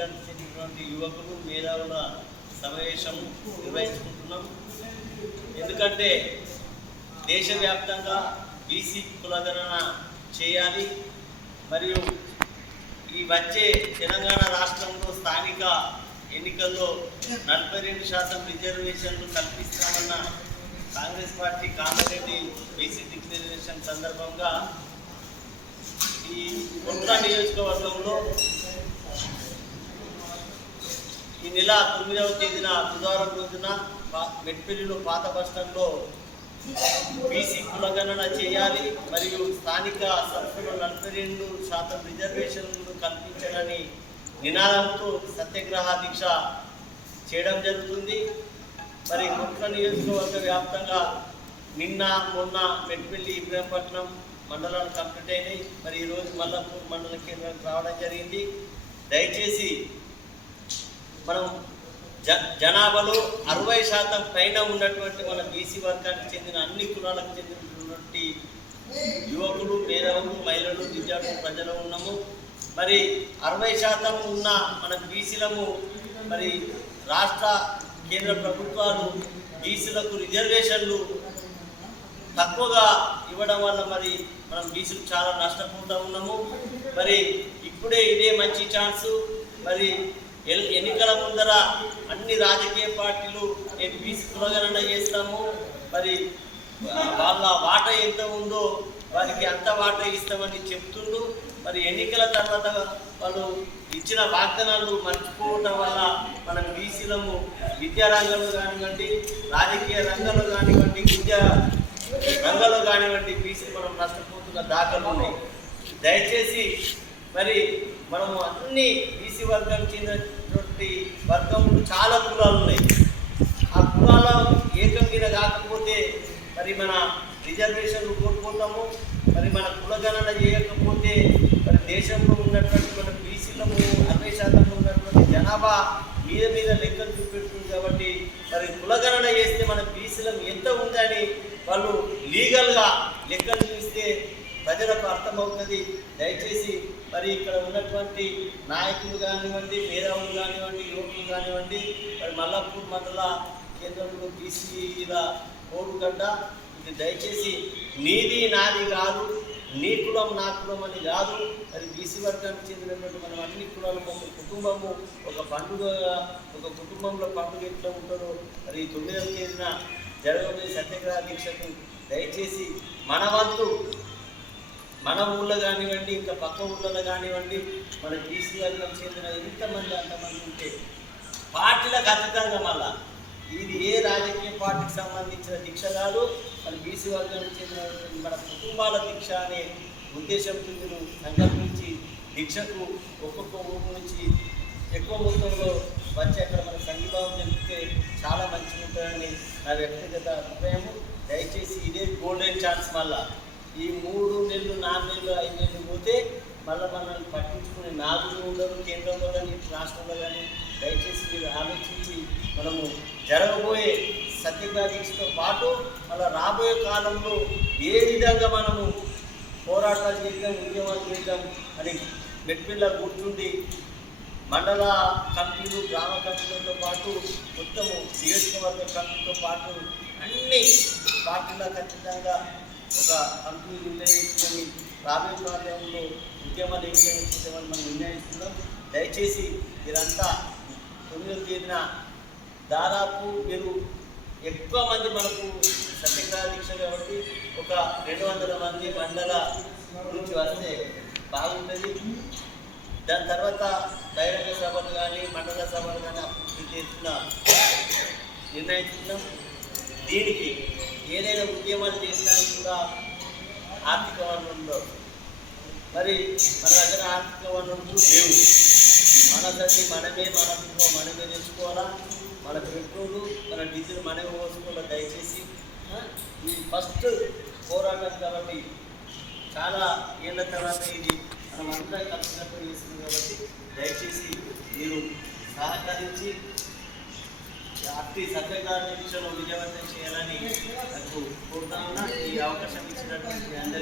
వర్గానికి చెందినటువంటి యువకులు మేధావుల సమావేశం నిర్వహించుకుంటున్నాం. ఎందుకంటే దేశవ్యాప్తంగా బీసీ కులగణన చేయాలి. మరియు ఈ వచ్చే తెలంగాణ రాష్ట్రంలో స్థానిక ఎన్నికల్లో నలభై రెండు శాతం రిజర్వేషన్లు కల్పిస్తామన్న Congress party Kamareddy BC declaration సందర్భంగా ఈ కొట్ల నియోజకవర్గంలో నెల తొమ్మిదవ తేదీన బుధవారం రోజున మెట్పల్లిలో పాత బస్టాండ్లో బీసీ కులగణన చేయాలి మరియు స్థానిక సంస్థలు నలభై రెండు శాతం రిజర్వేషన్లు కల్పించాలని నినాదంతో సత్యాగ్రహ దీక్ష చేయడం జరుగుతుంది. మరి కుట్ర నియోజకవర్గ వ్యాప్తంగా నిన్న మొన్న మెట్పల్లి ఇబ్రాహీంపట్నం మండలాలు కంప్లీట్ అయినాయి. మరి ఈరోజు మల్లాపూర్ మండల కేంద్రానికి రావడం జరిగింది. దయచేసి మనం జ జనాభాలో అరవై శాతం పైన ఉన్నటువంటి మన బీసీ వర్గానికి చెందిన అన్ని కులాలకు చెందినటువంటి యువకులు మేధావులు మహిళలు విద్యార్థులు ప్రజలు ఉన్నాము. మరి అరవై శాతం ఉన్న మన బీసీలము మరి రాష్ట్ర కేంద్ర ప్రభుత్వాలు బీసీలకు రిజర్వేషన్లు తక్కువగా ఇవ్వడం వల్ల మరి మనం బీసీలు చాలా నష్టపోతూ ఉన్నాము. మరి ఇప్పుడే ఇదే మంచి ఛాన్సు. మరి ఎన్నికల ముందర అన్ని రాజకీయ పార్టీలు ఎంపీసీ బీసీ చేస్తాము. మరి వాళ్ళ వాట ఎంత ఉందో వారికి అంత వాట ఇస్తామని చెప్తుండు. మరి ఎన్నికల తర్వాత వాళ్ళు ఇచ్చిన వాగ్దానాలు మర్చిపోవటం వల్ల మనం బీసీలము విద్యా రంగంలో కానివ్వండి రాజకీయ రంగంలో కానివ్వండి విద్యా రంగంలో కానివ్వండి బీసీలు మనం నష్టపోతున్న దాఖలు ఉన్నాయి. దయచేసి మరి మనము అన్ని బీసీ వర్గం చెందినటువంటి వర్గంలో చాలా కులాలు ఉన్నాయి ఆ కులాల ఏకం మీద కాకపోతే మరి మన రిజర్వేషన్లు కోల్పోతాము మరి మన కులగణన చేయకపోతే మరి దేశంలో ఉన్నటువంటి మన బీసీలము అరవై శాతంలో ఉన్నటువంటి జనాభా మీద మీద లెక్కలు చూపెడుతుంది కాబట్టి మరి కులగణన చేస్తే మన బీసీలం ఎంత ఉందని వాళ్ళు లీగల్గా లెక్కలు చూస్తే ప్రజలకు అర్థమవుతుంది. దయచేసి మరి ఇక్కడ ఉన్నటువంటి నాయకులు కానివ్వండి మేధావులు కానివ్వండి యువకులు కానివ్వండి మరి మల్లాపూర్ మండల కేంద్రంలో బీసీల గడ్డ. ఇది దయచేసి నీది నాది కాదు నీ కులం నా కులం అని కాదు. అది బీసీ వర్గానికి చెందినటువంటి మనం అన్ని కులాలకు ఒక కుటుంబము ఒక పండుగ ఒక కుటుంబంలో పండుగ ఎట్లా ఉంటారో మరి తొమ్మిదవ తేదీన జరగబోయే సత్యాగ్రహ దీక్షకు దయచేసి మన వంతు మన ఊళ్ళో కానివ్వండి ఇంకా పక్క ఊళ్ళలో కానివ్వండి మన బీసీ వర్గం చెందిన ఎంతమంది అంతమంది ఉంటే పార్టీలకు అతీతంగా మళ్ళా ఇది ఏ రాజకీయ పార్టీకి సంబంధించిన దీక్ష కాదు మన బీసీ వర్గానికి చెందిన మన కుటుంబాల దీక్ష అనే ఉద్దేశంతో మీరు సంకల్పించి దీక్షకు ఒక్కొక్క ఊరు నుంచి ఎక్కువ మొత్తంలో వచ్చి అక్కడ మన సంఘీభావం జరిపితే చాలా మంచిగా ఉంటుందని నా వ్యక్తిగత అభిప్రాయము. దయచేసి ఇదే గోల్డెన్ ఛాన్స్ మళ్ళా. ఈ మూడు నెలలు నాలుగు నెలలు ఐదు నెలలు పోతే మళ్ళీ మనల్ని పట్టించుకునే నాలుగు ఉండరు కేంద్రంలో కానీ రాష్ట్రంలో కానీ దయచేసి మీరు ఆలోచించి మనము జరగబోయే సత్యగ్రహ దీక్షతో పాటు మళ్ళీ రాబోయే కాలంలో ఏ విధంగా మనము పోరాటాలు చేద్దాం ఉద్యమాలు చేద్దాం అని మెట్పిల్ల గుర్తుండి మండల కమిటీలు గ్రామ కమిటీలతో పాటు మొత్తము నియోజకవర్గ కమిటీతో పాటు అన్ని పార్టీల ఖచ్చితంగా ఒక కంపెనీ నిర్ణయించుకొని రాబోయే కాలంలో ఉద్యమాలు ఏ విధంగా మనం నిర్ణయిస్తున్నాం. దయచేసి మీరంతా తొమ్మిదవ తేదీన దాదాపు మీరు ఎక్కువ మంది మనకు సత్యగ్రహ దీక్ష కాబట్టి ఒక రెండు వందల మంది మండల నుంచి వస్తే బాగుంటుంది. దాని తర్వాత బహిరంగ సభలు కానీ మండల సభలు కానీ అభివృద్ధి చేస్తున్న నిర్ణయించుకున్నాం దీనికి ఏదైనా ఉద్యమాలు చేయడానికి కూడా ఆర్థిక వనరులు మరి మన దగ్గర ఆర్థిక వనరులు లేవు. మన తల్లి మనమే మన కుటుంబం మనమే తెచ్చుకోవాలా మన పెట్రోలు మన డీజిల్ మనమే పోసుకోవాలా? దయచేసి ఆ, ఇది ఫస్ట్ పోరాటం కాబట్టి చాలా ఏళ్ళ తర్వాత ఇది మనం అందరం కలిసినట్టు చేస్తుంది కాబట్టి దయచేసి మీరు సహకరించి అట్టి సత్యకాల విజయవంతం చేయాలని నాకు కోరుతా ఉన్నా. ఈ అవకాశం ఇచ్చినటువంటి మీ అందరికీ